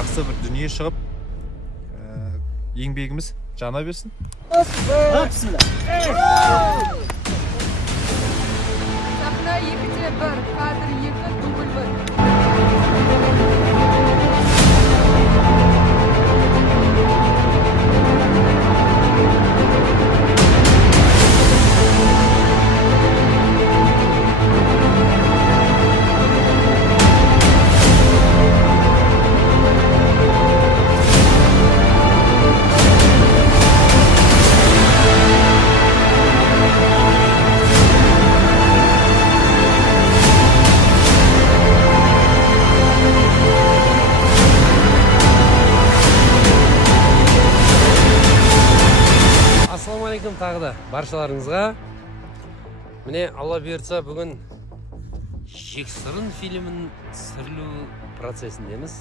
жақсы бір дүние шығып, еңбегіміз жана берсін. Сахна 2-де 1, кадр 2, дубль 1. Ассалаумағалейкум тағы да баршаларыңызға. Міне алла бұйыртса бүгін Жексырын фильмін түсірілу процесіндеміз.